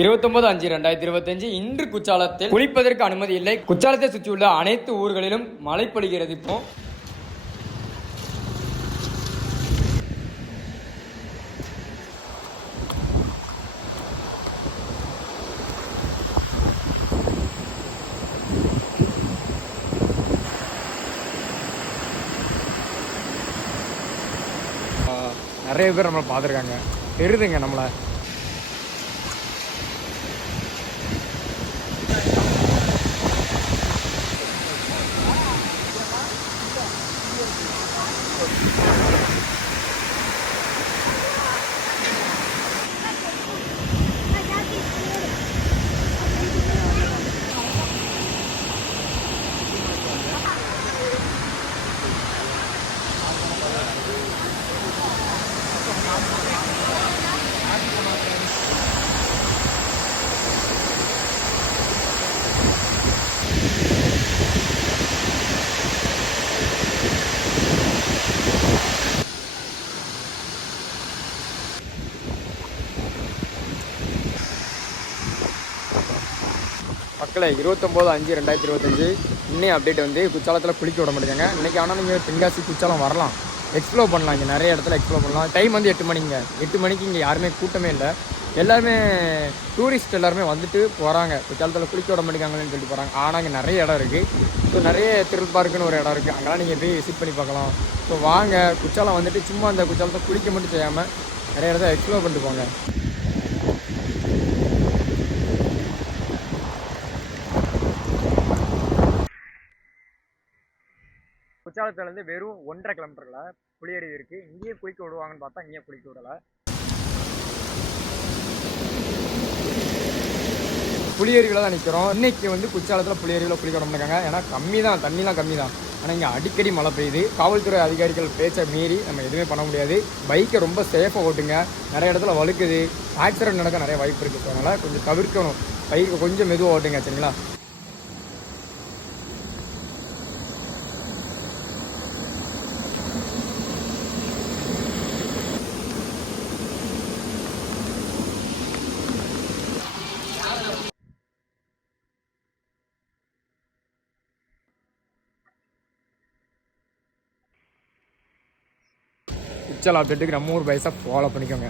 இருபத்தொன்பது அஞ்சு ரெண்டாயிரத்தி இருபத்தஞ்சு இன்று குற்றாலத்தில் குளிப்பதற்கு அனுமதி இல்லை. குற்றாலத்தை சுற்றியுள்ள அனைத்து ஊர்களிலும் மழை பொழிகிறது இப்போ. நிறைய பேர் நம்மளை பார்த்துருக்காங்க. தெரியுதுங்க நம்மளை. மக்களை இருபத்தொம்போது அஞ்சு ரெண்டாயிரத்தி இருபத்தஞ்சு. இன்னும் அப்டேட் வந்து குற்றாலத்தில் குளிக்க விட மாட்டேங்க இன்னைக்கு ஆனால் நீங்கள் தென்காசி குச்சாலம் வரலாம். எக்ஸ்ப்ளோர் பண்ணலாம். இங்கே நிறைய இடத்துல எக்ஸ்ப்ளோர் பண்ணலாம். டைம் வந்து எட்டு மணிங்க. எட்டு மணிக்கு இங்கே யாருமே கூட்டமே இல்லை. எல்லாருமே டூரிஸ்ட் எல்லாருமே வந்துட்டு போகிறாங்க குச்சாலத்தில் குளிக்க விட மாட்டேங்காங்கன்னு சொல்லிட்டு போகிறாங்க ஆனால் இங்கே நிறைய இடம் இருக்குது ஸோ நிறைய திரு பார்க்குன்னு ஒரு இடம் இருக்குது அங்கெல்லாம் நீங்கள் போய் விசிட் பண்ணி பார்க்கலாம். ஸோ வாங்க. குற்றாலம் வந்துட்டு சும்மா அந்த குச்சாலத்தை குளிக்க மட்டும் செய்யாமல் நிறைய இடத்த எக்ஸ்ப்ளோர் பண்ணிட்டு போங்க. குற்றாலத்துலேருந்து வெறும் ஒன்றரை கிலோமீட்டரில் புளியடி இருக்குது இங்கேயே குளிக்க விடுவாங்கன்னு பார்த்தா இங்கேயே குளிக்க விடலை. புளியருவியில் தான் நிற்கிறோம் இன்னைக்கு வந்து குற்றாலத்தில் புளியருவியில் குளிக்க விட மாட்டாங்க. ஏன்னா கம்மி தான் தண்ணிலாம் கம்மி தான் ஆனால் இங்கே அடிக்கடி மழை பெய்யுது. காவல்துறை அதிகாரிகள் பேச்சை மீறி நம்ம எதுவுமே பண்ண முடியாது. பைக்கை ரொம்ப சேஃபாக ஓட்டுங்க. நிறைய இடத்துல வழுக்குது. ஆக்சிடென்ட் நடக்க நிறைய வாய்ப்பு இருக்குது அதனால் கொஞ்சம் தவிர்க்கணும். பைக்கை கொஞ்சம் மெதுவாக ஓட்டுங்க சரிங்களா? குற்றாலம் அப்டேட்டுக்கு நம்ம ஒரு பைசா ஃபாலோ பண்ணிக்கோங்க.